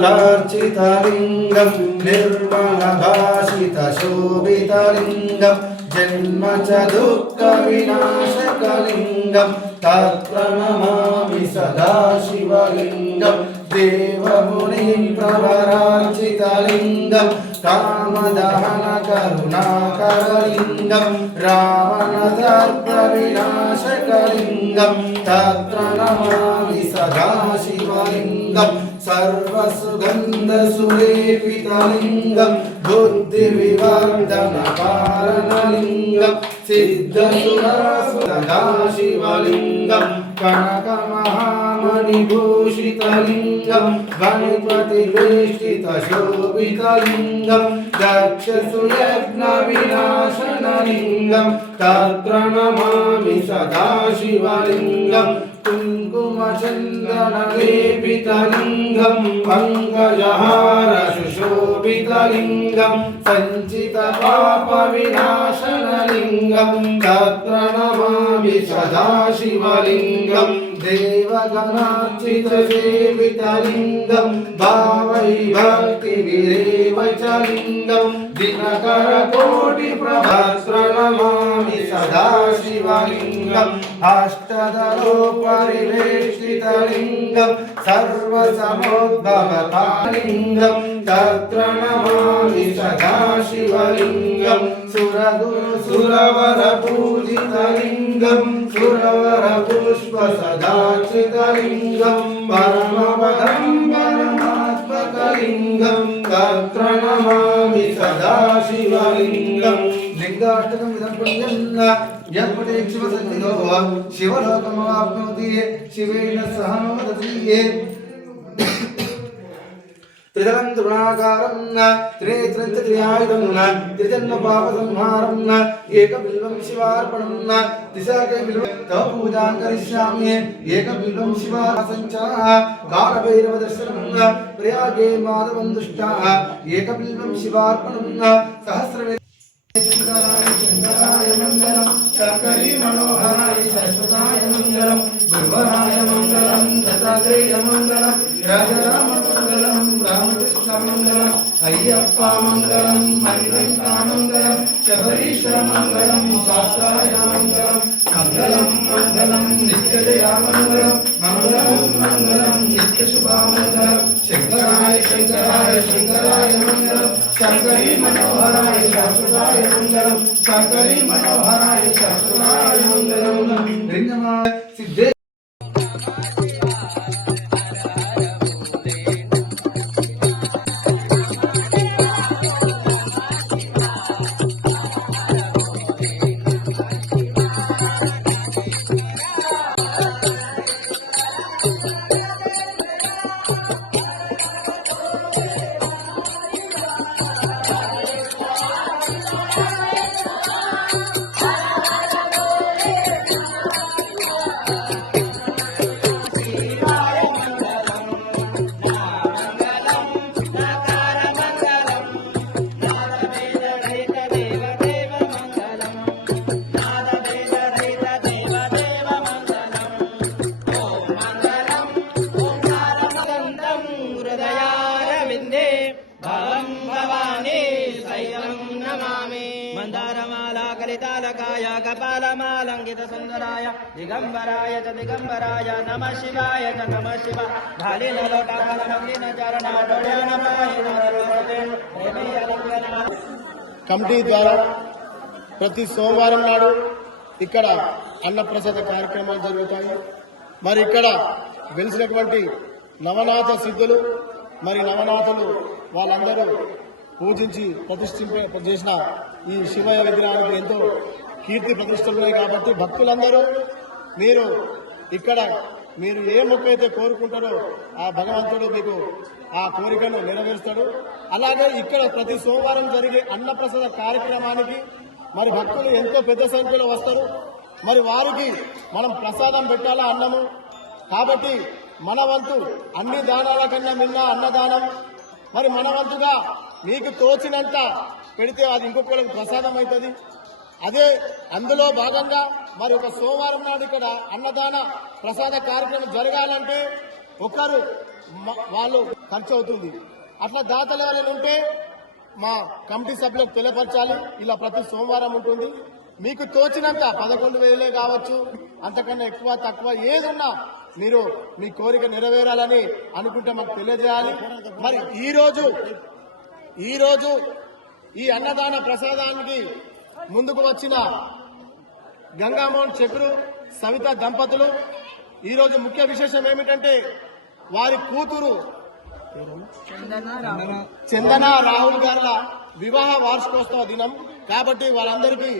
सुरार्चितलिङ्गं निर्मलभाषितशोभितलिङ्गं जन्म च दुःखविनाशकलिङ्गं तत्प्रणमामि सदा शिवलिङ्गं देवमुनिप्रवरार्चितलिङ्गं कामदहनकरुणाकरलिङ्गं रावणदर्पविनाशकलिङ्गं तत्प्रणमामि सदा शिवलिङ्गं सर्वसुगन्धसुलेपितलिङ्गं बुद्धिविवर्धनकारणलिङ्गं सिद्धसुरसुरदाशिवलिङ्गं कनकमहामणिभूषितलिङ्गं गणपतिवेष्टितशोभितलिङ्गं दक्षसुयज्ञविनाशनलिङ्गं तत्प्रणमामि सदा शिवलिङ्गं कुङ्कुमचन्दनलेपितलिङ्गं पङ्कजहारशुशोभितलिङ्गं सञ्चितपापविनाशनलिङ्गं तत्प्रणमामि सदा शिवलिङ्गं देवगणार्चितसेवितलिङ्गं भावैभक्तिविरेव च लिङ्गं दिनकरकोटिप्रभप्रणमामि सदा शिवलिङ्गम् अष्टदलोपरिवेष्टितलिङ्गं सर्वसमुद्भवकालिङ्गं तत्प्रणमामि सदा शिवलिङ्गं सुरगुरुसुरवरपूजितलिङ्गं सुरवरपुष्पसदाचितलिङ्गं परमपदं परमात्मकलिङ्गं तत्प्रणमामि सदा शिवलिङ्गं लिङ्गाष्टकं विदं पुण्यं यत्पठे शिवसन्निधौ शिवलोकमवाप्नोति शिवेन सह वदति त्रिदलं तृणाकारं त्रिनेत्रं च त्रियायुधं त्रिजन्मपापसंहारं एकबिल्वं शिवार्पणं त्रिशाकैर्बिल्वं तव पूजां करिष्यामि एकबिल्वं शिवासं च कालभैरवदर्शनं प्रयागे माधवं दुष्टा एकबिल्वं शिवार्पणं सहस्रवे शंकराय मंगलम शंकरी मनोहराय शाश्वताय मंगलम गुरुवराय मंगलम दत्तात्रेय मंगलम राजाराम मंगलम रामकृष्ण मंगलम अय्यप्पा मंगलम मणिकंठा मंगलम शबरीश मंगलम शास्त्राय मंगलम मंगलम मंगलम नित्यजया मंगलम मंगलम मंगलम नित्यशुभा मंगलम शंकराय शंकराय शंकराय मंगलम शंकरी मनोहराय शाश्वताय मंगलम शंकरी मनोहराय शाश्वताय मंगलम रिंगमा सिद्धे कपालमालंकित सुंदराय दिगंबराय च दिगंबराय नमः शिवाय च नमः शिवाय ढालिन लोटाकल नंदिन चरण डोळ्यान पाहि కమిటీ ద్వారా ప్రతి సోమవారం నాడు ఇక్కడ అన్నప్రసాద కార్యక్రమాలు జరుగుతాయి. మరి ఇక్కడ వెలిసినటువంటి నవనాథ సిద్ధులు మరి నవనాథులు వాళ్ళందరూ పూజించి ప్రతిష్ఠింపజేసిన ఈ శివయ్య విగ్రహానికి ఎంతో కీర్తి ప్రతిష్టలున్నాయి. కాబట్టి భక్తులందరూ మీరు ఇక్కడ మీరు ఏ మొక్క అయితే కోరుకుంటారో ఆ భగవంతుడు మీకు ఆ కోరికను నెరవేరుస్తాడు. అలాగే ఇక్కడ ప్రతి సోమవారం జరిగే అన్నప్రసాద కార్యక్రమానికి మరి భక్తులు ఎంతో పెద్ద సంఖ్యలో వస్తారు. మరి వారికి మనం ప్రసాదం పెట్టాలా అన్నము. కాబట్టి మన వంతు అన్ని దానాల కన్నా మిన్న అన్నదానం. మరి మన వంతుగా మీకు తోచినంత పెడితే అది ఇంకొకరికి ప్రసాదం అవుతుంది. అదే అందులో భాగంగా మరి ఒక సోమవారం నాడు ఇక్కడ అన్నదాన ప్రసాద కార్యక్రమం జరగాలంటే ఒకరు వాళ్ళు ఖర్చు అవుతుంది. అట్లా దాతలు ఎవరైనా ఉంటే మా కమిటీ సభ్యులకు తెలియపరచాలి. ఇలా ప్రతి సోమవారం ఉంటుంది. మీకు తోచినంత 11,000 కావచ్చు, అంతకన్నా ఎక్కువ తక్కువ ఏదున్నా మీరు మీ కోరిక నెరవేరాలని అనుకుంటే మాకు తెలియజేయాలి. మరి ఈ రోజు ఈ అన్నదాన ప్రసాదానికి ముందుకు వచ్చిన గంగామోహన్ చక్రు సవిత దంపతులు ఈ రోజు ముఖ్య విశేషం ఏమిటంటే వారి కూతురు చందన రాహుల్ గారుల వివాహ వార్షికోత్సవ దినం కాబట్టి వాళ్ళందరికీ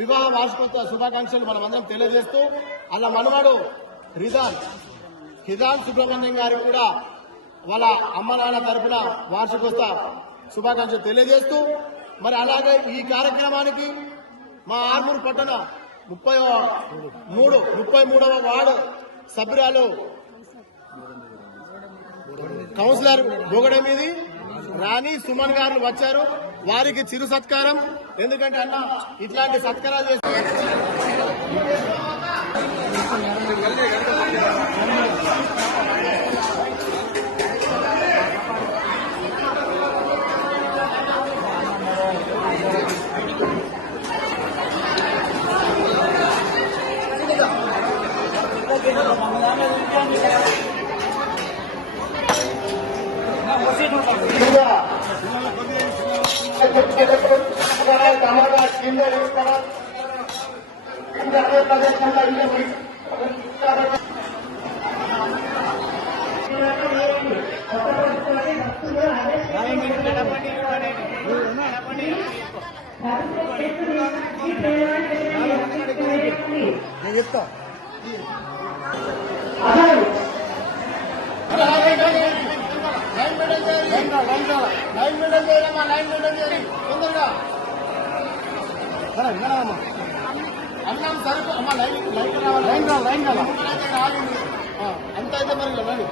వివాహ వార్షికోత్సవ శుభాకాంక్షలు మనమందరం తెలియజేస్తూ అలా మనవాడు హిదాన్ సుబ్రహ్మణ్యం గారికి కూడా వాళ్ళ అమ్మ నాన్న తరఫున వార్షికోత్సవ శుభాకాంక్షలు తెలియజేస్తూ మరి అలాగే ఈ కార్యక్రమానికి మా ఆర్మూరు పట్టణ 33వ వార్డు సభ్యురాలు కౌన్సిలర్ బోగడమీది రాణి సుమన్ గారు వచ్చారు. వారికి చిరు సత్కారం. ఎందుకంటే అన్న ఇట్లాంటి సత్కారాలు చేసి నేను చెప్తా లైన్ మెయింటైన్ చేయాలమ్మా. లైన్ మెయింటైన్ చేయాలి తొందరగా. అన్నం సరుకు అమ్మా. లైన్ కావాలి. అంత అయితే మరి రండి.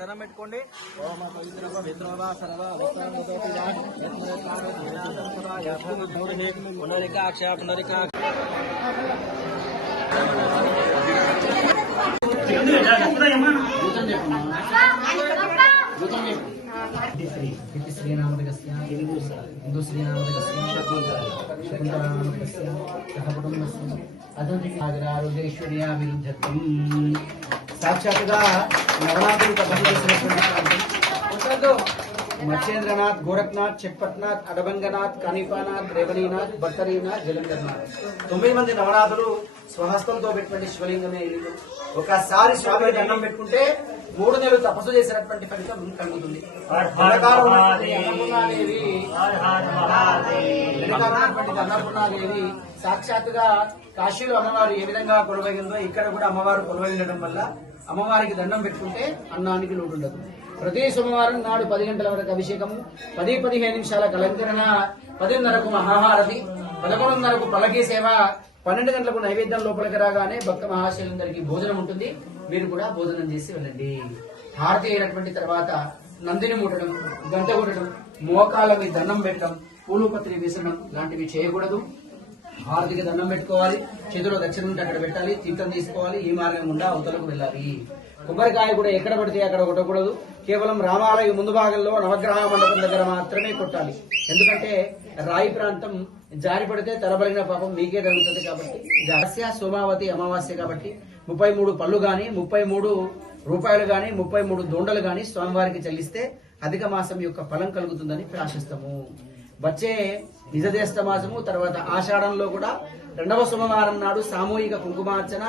ధనం పెట్టుకోండి. పునరికాక్ష శ్రీనామకస్య హిందూ శ్రీనామకస్య శకుంతలానామకస్య సహకుటుంబస్య అధోరోగ్యేశ్వర్యా విరుద్ధత్వం. సాక్షాత్గా నవరాత్రులు తపస్సు చేసినటువంటి మత్స్యేంద్రనాథ్, గోరఖ్నాథ్, చక్పత్నాథ్, అడబంగనాథ్, కానిపానాథ్, రేవణీనాథ్, భర్తరీనాథ్, జలంధర్నాథ్ 9 మంది నవనాథులు స్వహస్తంతో పెట్టుకుంటే శివలింగమే ఇల్లు. ఒకసారి స్వామికి దండం పెట్టుకుంటే 3 నెలలు తపస్సు చేసినటువంటి ఫలితం కలుగుతుంది. అన్నపూర్ణాదేవి సాక్షాత్తుగా కాశీలో అమ్మవారు ఏ విధంగా కొలువైందో ఇక్కడ కూడా అమ్మవారు కొలువైండడం వల్ల అమ్మవారికి దండం పెట్టుకుంటే అన్నానికి లోటు ఉండదు. ప్రతి సోమవారం నాడు 10 గంటల వరకు అభిషేకము, 10-15 నిమిషాలకు అలంకరణ, 10:30కు మహాహారతి, 11:30కు పల్లకీ సేవ, 12 గంటలకు నైవేద్యం లోపలికి రాగానే భక్త మహాశయులందరికీ భోజనం ఉంటుంది. మీరు కూడా భోజనం చేసి వెళ్ళండి. హారతి అయినటువంటి తర్వాత నందిని ముట్టడం, గంట కొట్టడం, మోకాళ్ళ మీద దండం పెట్టడం, పూలు పత్రి విసరడం లాంటివి చేయకూడదు. హారతికి దండం పెట్టుకోవాలి, చేతిలో దక్షిణ ఉంటే అక్కడ పెట్టాలి, తీర్థం తీసుకోవాలి, ఈ మార్గం గుండా అవతలకు వెళ్ళాలి. కొబ్బరికాయ కూడా ఎక్కడ పడితే అక్కడ కొట్టకూడదు. కేవలం రామాలయం ముందు భాగంలో నవగ్రహ మండపం దగ్గర మాత్రమే కొట్టాలి. ఎందుకంటే రాయి ప్రాంతం జారి పడితే తలబడిన పాపం మీకే తగ్గుతుంది. కాబట్టి జాస్య సోమావతి అమావాస్య కాబట్టి 33 పళ్ళు గాని, 33 రూపాయలు గాని, 33 దొండలు గాని స్వామివారికి చెల్లిస్తే అధిక మాసం యొక్క ఫలం కలుగుతుందని ప్రాశిస్తాము. వచ్చే నిజదేష్ట మాసము తర్వాత ఆషాఢంలో కూడా 2వ సోమవారం నాడు సామూహిక కుంకుమార్చన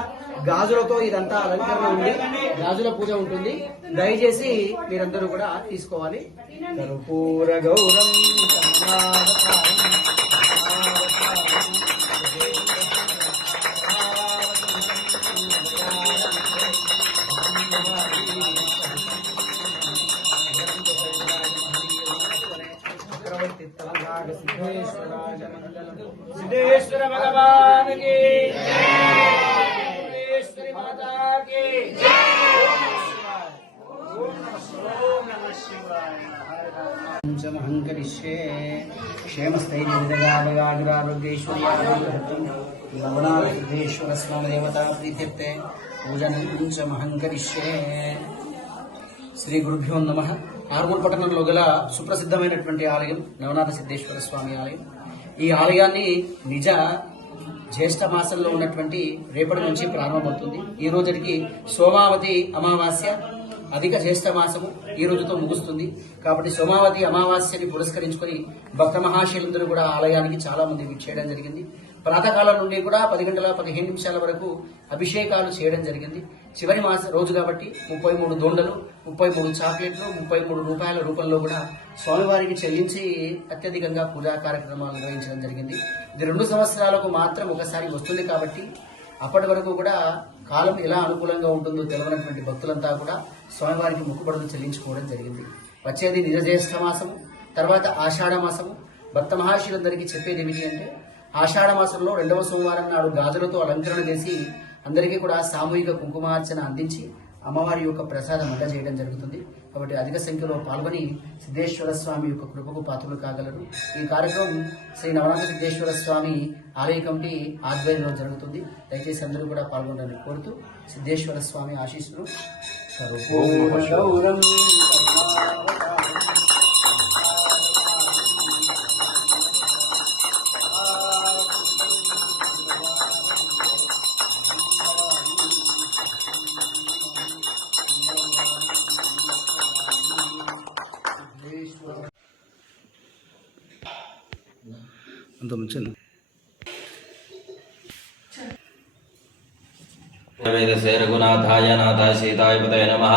గాజులతో ఇదంతా అలంకరణ ఉంది, గాజుల పూజ ఉంటుంది. దయచేసి మీరందరూ కూడా తీసుకోవాలి. కర్పూర గౌరం सिद्धेश्वर भगवान की सिद्धेश्वरी माता की हंकरिष्ये क्षेमस्थैर्यगारोग्यैश्वर्यार्थं लवणासिद्धेश्वर स्वामी देवता प्रीत्यर्थे पूजनं च महंकरिष्ये. శ్రీ గురుభ్యో నమః. ఆర్మూర్ పట్టణంలో గల సుప్రసిద్ధమైనటువంటి ఆలయం నవనాథ సిద్ధేశ్వర స్వామి ఆలయం. ఈ ఆలయాన్ని నిజ జ్యేష్ఠ మాసంలో ఉన్నటువంటి రేపటి నుంచి ప్రారంభమవుతుంది. ఈ రోజుకి సోమావతి అమావాస్య అధిక జ్యేష్ఠ మాసము ఈ రోజుతో ముగుస్తుంది. కాబట్టి సోమావతి అమావాస్యని పురస్కరించుకొని భక్త మహాశయులందరూ కూడా ఆలయానికి చాలా మంది విచ్చేయడం జరిగింది. ప్రాతకాలం నుండి కూడా 10 గంటల 15 నిమిషాల వరకు అభిషేకాలు చేయడం జరిగింది. చివరి మాస రోజు కాబట్టి 33 దొండలు, 33 చాక్లెట్లు, 33 రూపాయల రూపంలో కూడా స్వామివారికి చెల్లించి అత్యధికంగా పూజా కార్యక్రమాలు నిర్వహించడం జరిగింది. ఇది 2 సంవత్సరాలకు మాత్రం ఒకసారి వస్తుంది కాబట్టి అప్పటి వరకు కూడా కాలం ఎలా అనుకూలంగా ఉంటుందో తెలియనటువంటి భక్తులంతా కూడా స్వామివారికి మొక్కుబడులు చెల్లించుకోవడం జరిగింది. వచ్చేది నిజజ్యేష్ఠ మాసము, తర్వాత ఆషాఢ మాసము. భక్త మహర్షులందరికీ చెప్పేది ఏమిటి అంటే ఆషాఢ మాసంలో 2వ సోమవారం నాడు గాజులతో అలంకరణ చేసి అందరికీ కూడా సామూహిక కుంకుమార్చన అందించి అమ్మవారి యొక్క ప్రసాదం అందజేయడం జరుగుతుంది. కాబట్టి అధిక సంఖ్యలో పాల్గొని సిద్ధేశ్వర స్వామి యొక్క కృపకు పాత్రలు కాగలరు. ఈ కార్యక్రమం శ్రీ నవనాథ సిద్ధేశ్వర స్వామి ఆలయ కమిటీ ఆధ్వర్యంలో జరుగుతుంది. దయచేసి అందరూ కూడా పాల్గొనాలని కోరుతూ సిద్ధేశ్వర స్వామి ఆశీస్సులు. అంత మంచిది. वेदसे रघुनाथाय नाथाय सीताय पतये नमः.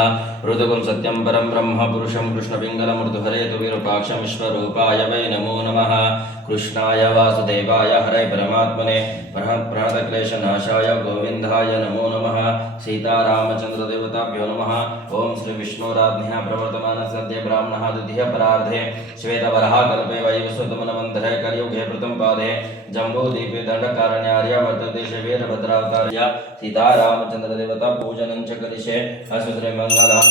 ऋतुकुं सत्यं परं ब्रह्म पुरुषं कृष्णपिङ्गलमृदुहरे तु विरूपाक्षं विश्वरूपाय वै नमो नमः. कृष्णाय वासुदेवाय हरे परमात्मने प्रणतक्लेशनाशाय गोविन्दाय नमो नमः. सीतारामचन्द्रदेवताभ्यो नमः. ओं श्री विष्णुराज्ञया प्रवर्तमानस्य ब्राह्मणः द्वितीयपरार्धे श्वेतवराहकल्पे वैवस्वतमनमन्त्रे कलियुगे प्रथमपादे जम्बूद्वीपे दण्डकारण्यार्य वर्तते वीरभद्रावतार्य सीतारामचन्द्रदेवता पूजनं च करिष्ये. अस्तु श्रीमङ्गलानि